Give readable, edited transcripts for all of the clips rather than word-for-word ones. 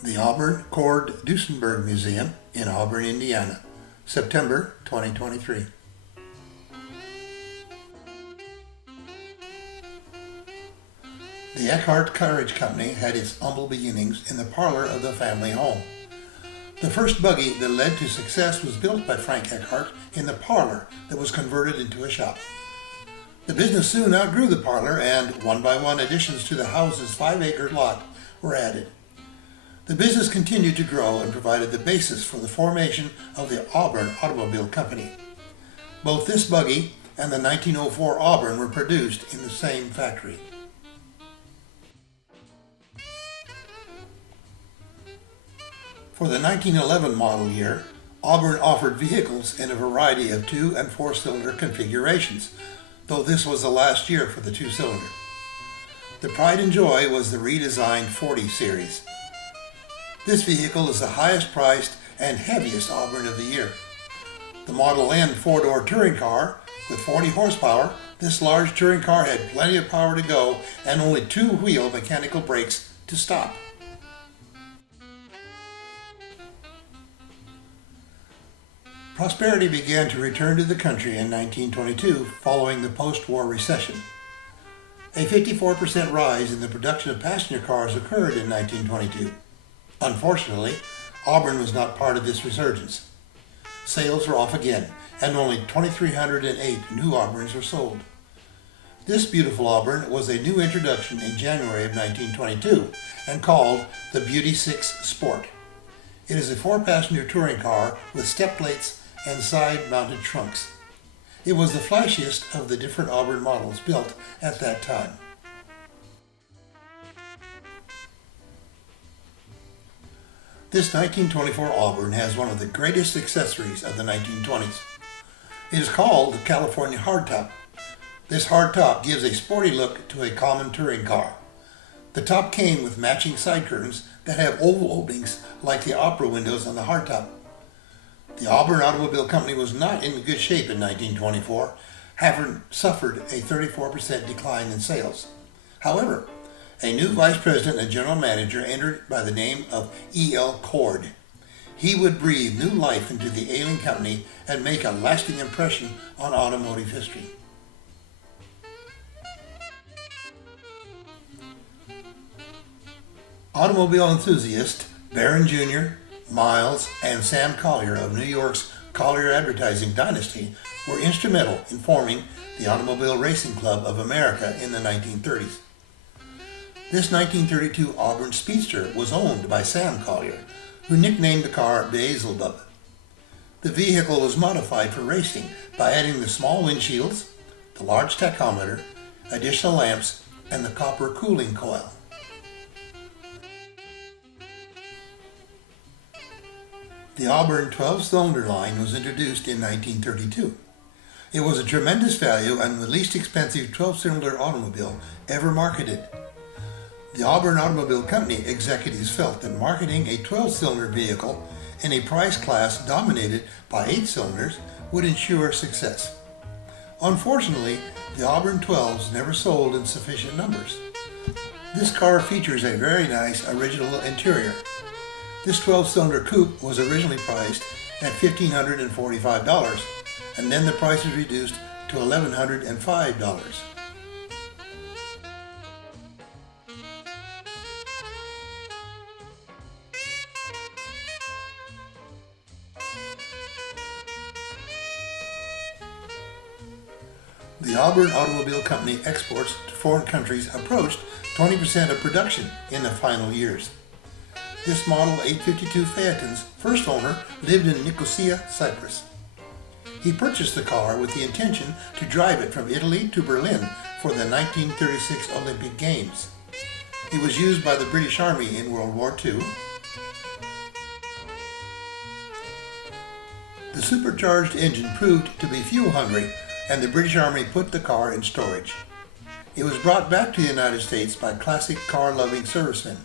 The Auburn Cord Duesenberg Museum in Auburn, Indiana, September 2023. The Eckhart Carriage Company had its humble beginnings in the parlor of the family home. The first buggy that led to success was built by Frank Eckhart in the parlor that was converted into a shop. The business soon outgrew the parlor, and one by one additions to the house's 5-acre lot were added. The business continued to grow and provided the basis for the formation of the Auburn Automobile Company. Both this buggy and the 1904 Auburn were produced in the same factory. For the 1911 model year, Auburn offered vehicles in a variety of 2- and 4-cylinder configurations, though this was the last year for the 2-cylinder. The pride and joy was the redesigned 40 series. This vehicle is the highest priced and heaviest Auburn of the year. The Model N 4-door touring car with 40 horsepower, this large touring car had plenty of power to go and only 2-wheel mechanical brakes to stop. Prosperity began to return to the country in 1922 following the post-war recession. A 54% rise in the production of passenger cars occurred in 1922. Unfortunately, Auburn was not part of this resurgence. Sales were off again, and only 2,308 new Auburns were sold. This beautiful Auburn was a new introduction in January of 1922 and called the Beauty 6 Sport. It is a 4-passenger touring car with step plates and side-mounted trunks. It was the flashiest of the different Auburn models built at that time. This 1924 Auburn has one of the greatest accessories of the 1920s. It is called the California hardtop. This hardtop gives a sporty look to a common touring car. The top came with matching side curtains that have oval openings like the opera windows on the hardtop. The Auburn Automobile Company was not in good shape in 1924, having suffered a 34% decline in sales. However, a new vice president and general manager entered by the name of E.L. Cord. He would breathe new life into the ailing company and make a lasting impression on automotive history. Automobile enthusiast Barron Jr., Miles, and Sam Collier of New York's Collier Advertising dynasty were instrumental in forming the Automobile Racing Club of America in the 1930s. This 1932 Auburn Speedster was owned by Sam Collier, who nicknamed the car Beelzebub. The vehicle was modified for racing by adding the small windshields, the large tachometer, additional lamps, and the copper cooling coil. The Auburn 12-cylinder line was introduced in 1932. It was a tremendous value and the least expensive 12-cylinder automobile ever marketed. The Auburn Automobile Company executives felt that marketing a 12-cylinder vehicle in a price class dominated by 8 cylinders would ensure success. Unfortunately, the Auburn 12s never sold in sufficient numbers. This car features a very nice original interior. This 12-cylinder coupe was originally priced at $1,545, and then the price was reduced to $1,105. The Auburn Automobile Company exports to foreign countries approached 20% of production in the final years. This Model 852 Phaeton's first owner lived in Nicosia, Cyprus. He purchased the car with the intention to drive it from Italy to Berlin for the 1936 Olympic Games. It was used by the British Army in World War II. The supercharged engine proved to be fuel hungry, and the British Army put the car in storage. It was brought back to the United States by classic car-loving servicemen.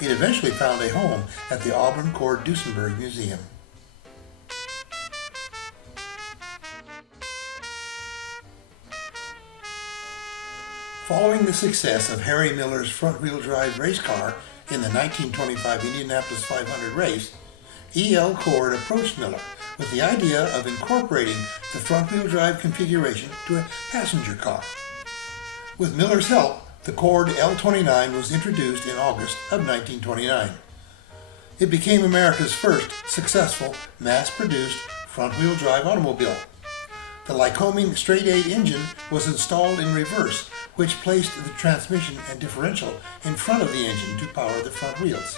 It eventually found a home at the Auburn Cord Duesenberg Museum. Following the success of Harry Miller's front-wheel drive race car in the 1925 Indianapolis 500 race, E.L. Cord approached Miller with the idea of incorporating the front-wheel drive configuration to a passenger car. With Miller's help, the Cord L29 was introduced in August of 1929. It became America's first successful, mass-produced front-wheel drive automobile. The Lycoming straight-A engine was installed in reverse, which placed the transmission and differential in front of the engine to power the front wheels.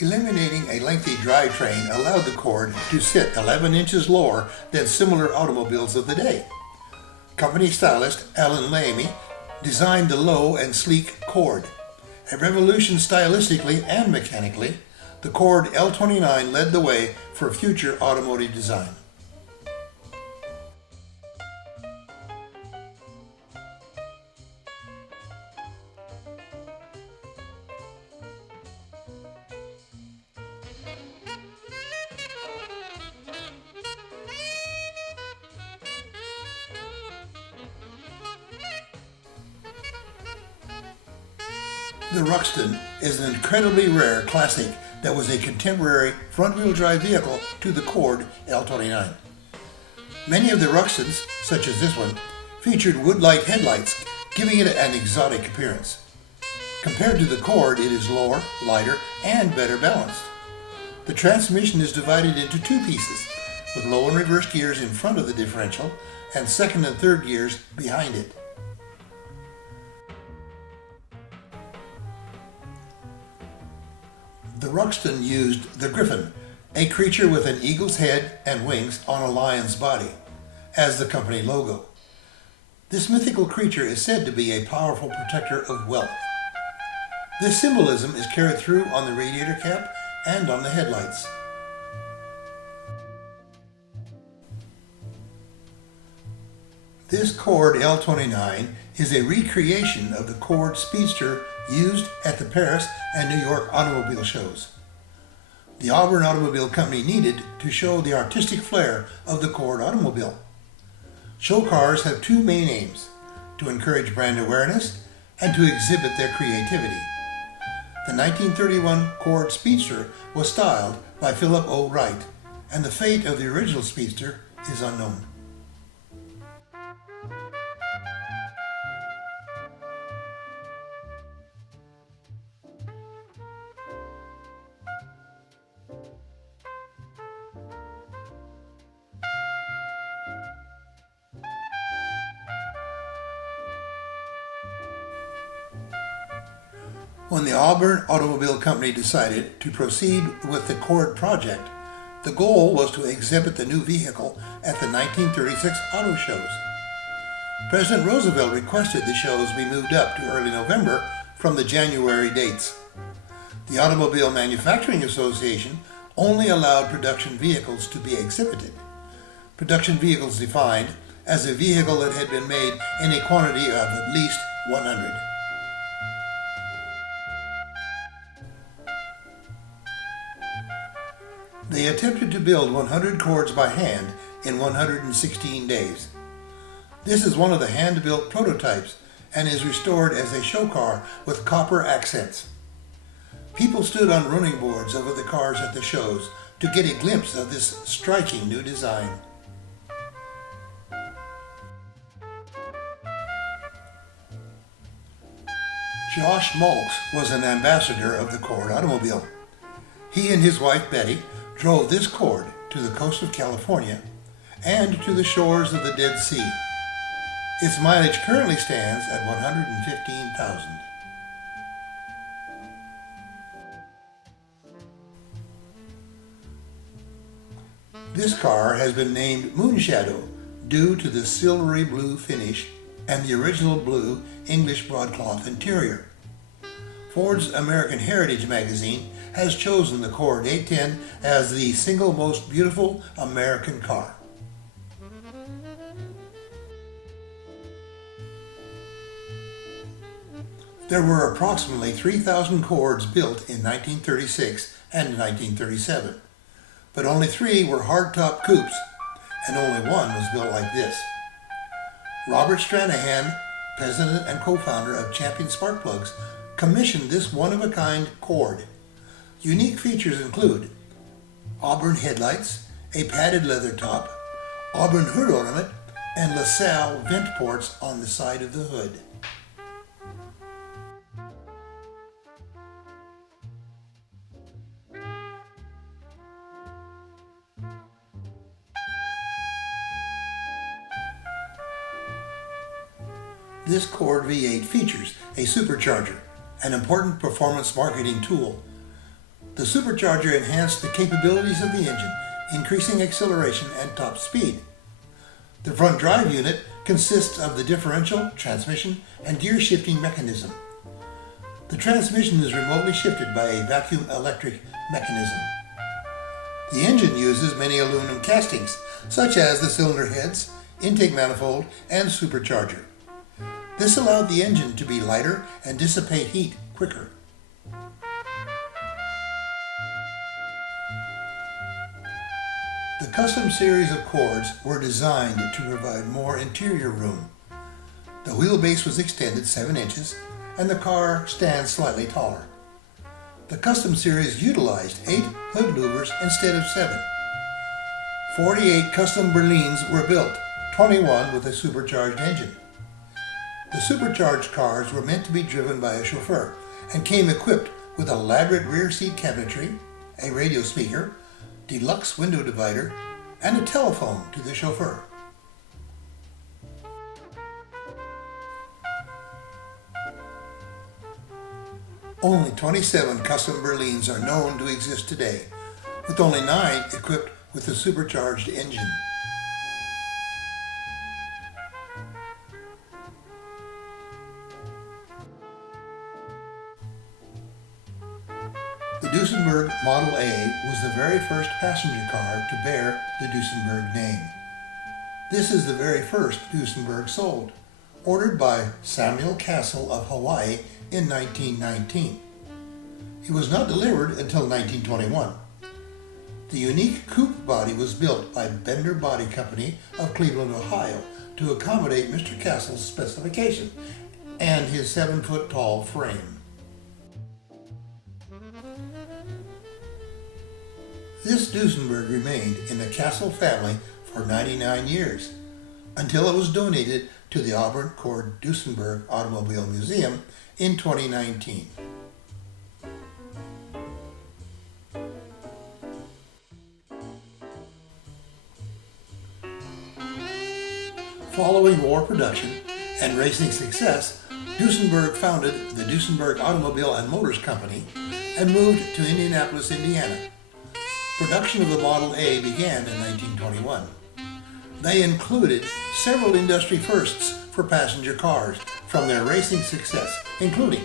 Eliminating a lengthy drivetrain allowed the Cord to sit 11 inches lower than similar automobiles of the day. Company stylist Alan Lamy designed the low and sleek Cord. A revolution stylistically and mechanically, the Cord L29 led the way for future automotive design. The Ruxton is an incredibly rare classic that was a contemporary front-wheel drive vehicle to the Cord L29. Many of the Ruxtons, such as this one, featured woodlight headlights, giving it an exotic appearance. Compared to the Cord, it is lower, lighter, and better balanced. The transmission is divided into two pieces, with low and reverse gears in front of the differential and second and third gears behind it. The Ruxton used the Griffin, a creature with an eagle's head and wings on a lion's body, as the company logo. This mythical creature is said to be a powerful protector of wealth. This symbolism is carried through on the radiator cap and on the headlights. This Cord L29 is a recreation of the Cord Speedster used at the Paris and New York automobile shows. The Auburn Automobile Company needed to show the artistic flair of the Cord automobile. Show cars have two main aims: to encourage brand awareness and to exhibit their creativity. The 1931 Cord Speedster was styled by Philip O. Wright, and the fate of the original Speedster is unknown. When the Auburn Automobile Company decided to proceed with the Cord project, the goal was to exhibit the new vehicle at the 1936 auto shows. President Roosevelt requested the shows be moved up to early November from the January dates. The Automobile Manufacturing Association only allowed production vehicles to be exhibited. Production vehicles defined as a vehicle that had been made in a quantity of at least 100. They attempted to build 100 Cords by hand in 116 days. This is one of the hand-built prototypes and is restored as a show car with copper accents. People stood on running boards over the cars at the shows to get a glimpse of this striking new design. Josh Maltz was an ambassador of the Cord automobile. He and his wife Betty drove this Cord to the coast of California and to the shores of the Dead Sea. Its mileage currently stands at 115,000. This car has been named Moonshadow due to the silvery blue finish and the original blue English broadcloth interior. Ford's American Heritage magazine has chosen the Cord 810 as the single most beautiful American car. There were approximately 3,000 Cords built in 1936 and 1937, but only 3 were hardtop coupes, and only one was built like this. Robert Stranahan, president and co-founder of Champion Spark Plugs, commissioned this one-of-a-kind cord. Unique features include Auburn headlights, a padded leather top, Auburn hood ornament, and LaSalle vent ports on the side of the hood. This Cord V8 features a supercharger, an important performance marketing tool. The supercharger enhanced the capabilities of the engine, increasing acceleration and top speed. The front drive unit consists of the differential, transmission, and gear shifting mechanism. The transmission is remotely shifted by a vacuum electric mechanism. The engine uses many aluminum castings, such as the cylinder heads, intake manifold, and supercharger. This allowed the engine to be lighter and dissipate heat quicker. The custom series of cords were designed to provide more interior room. The wheelbase was extended 7 inches and the car stands slightly taller. The custom series utilized 8 hood louvers instead of 7. 48 custom Berlines were built, 21 with a supercharged engine. The supercharged cars were meant to be driven by a chauffeur and came equipped with elaborate rear seat cabinetry, a radio speaker, deluxe window divider, and a telephone to the chauffeur. Only 27 custom Berlines are known to exist today, with only 9 equipped with a supercharged engine. The Duesenberg Model A was the very first passenger car to bear the Duesenberg name. This is the very first Duesenberg sold, ordered by Samuel Castle of Hawaii in 1919. It was not delivered until 1921. The unique coupe body was built by Bender Body Company of Cleveland, Ohio, to accommodate Mr. Castle's specification and his 7-foot-tall frame. This Duesenberg remained in the Castle family for 99 years, until it was donated to the Auburn Cord Duesenberg Automobile Museum in 2019. Following war production and racing success, Duesenberg founded the Duesenberg Automobile and Motors Company and moved to Indianapolis, Indiana. Production of the Model A began in 1921. They included several industry firsts for passenger cars from their racing success, including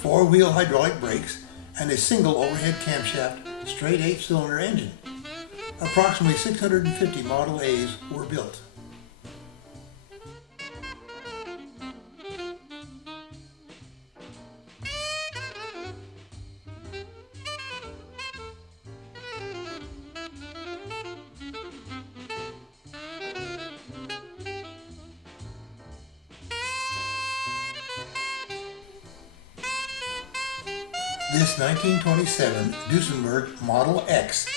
4-wheel hydraulic brakes and a single overhead camshaft straight 8-cylinder engine. Approximately 650 Model A's were built. This 1927 Duesenberg Model X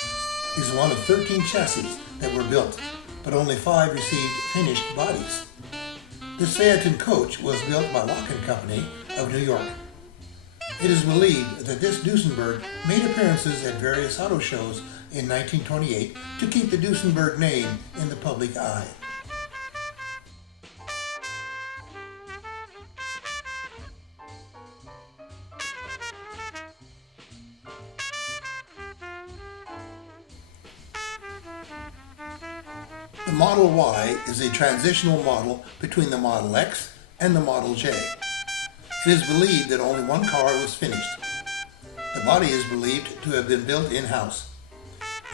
is one of 13 chassis that were built, but only 5 received finished bodies. This Phaeton coach was built by Lock & Company of New York. It is believed that this Duesenberg made appearances at various auto shows in 1928 to keep the Duesenberg name in the public eye. The Model Y is a transitional model between the Model X and the Model J. It is believed that only one car was finished. The body is believed to have been built in-house.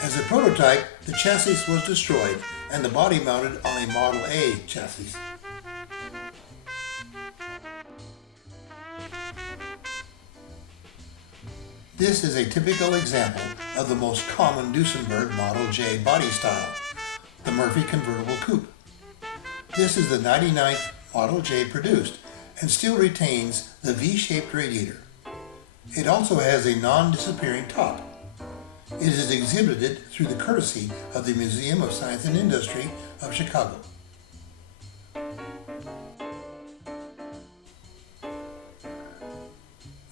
As a prototype, the chassis was destroyed and the body mounted on a Model A chassis. This is a typical example of the most common Duesenberg Model J body style. The Murphy convertible coupe. This is the 99th Model J produced and still retains the V-shaped radiator. It also has a non-disappearing top. It is exhibited through the courtesy of the Museum of Science and Industry of Chicago.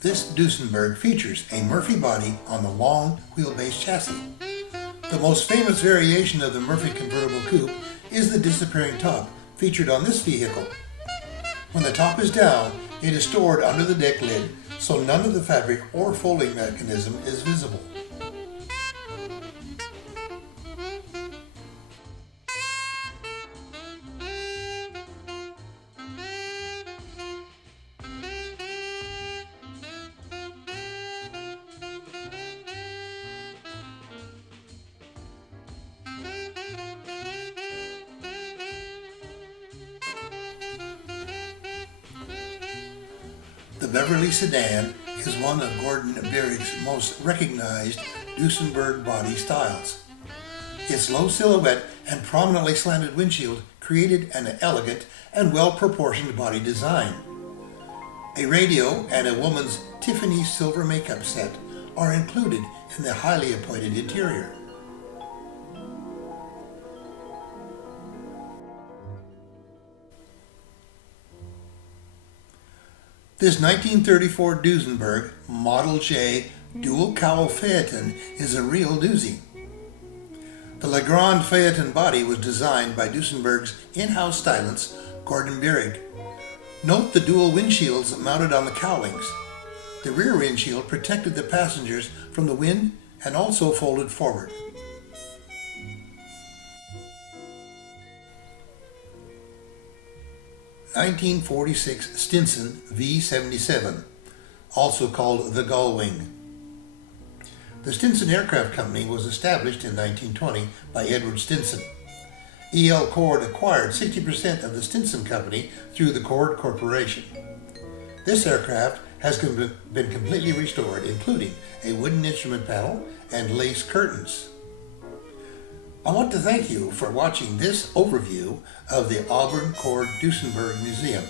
This Duesenberg features a Murphy body on the long wheelbase chassis. The most famous variation of the Murphy convertible coupe is the disappearing top featured on this vehicle. When the top is down, it is stored under the deck lid, so none of the fabric or folding mechanism is visible. The Beverly sedan is one of Gordon Bierig's most recognized Duesenberg body styles. Its low silhouette and prominently slanted windshield created an elegant and well-proportioned body design. A radio and a woman's Tiffany silver makeup set are included in the highly appointed interior. This 1934 Duesenberg Model J dual cowl phaeton is a real doozy. The Legrand phaeton body was designed by Duesenberg's in-house stylist, Gordon Bierig. Note the dual windshields mounted on the cowlings. The rear windshield protected the passengers from the wind and also folded forward. (1946) Stinson V-77, also called the Gullwing. The Stinson Aircraft Company was established in 1920 by Edward Stinson. E.L. Cord acquired 60% of the Stinson Company through the Cord Corporation. This aircraft has been completely restored, including a wooden instrument panel and lace curtains. I want to thank you for watching this overview of the Auburn Cord Duesenberg Museum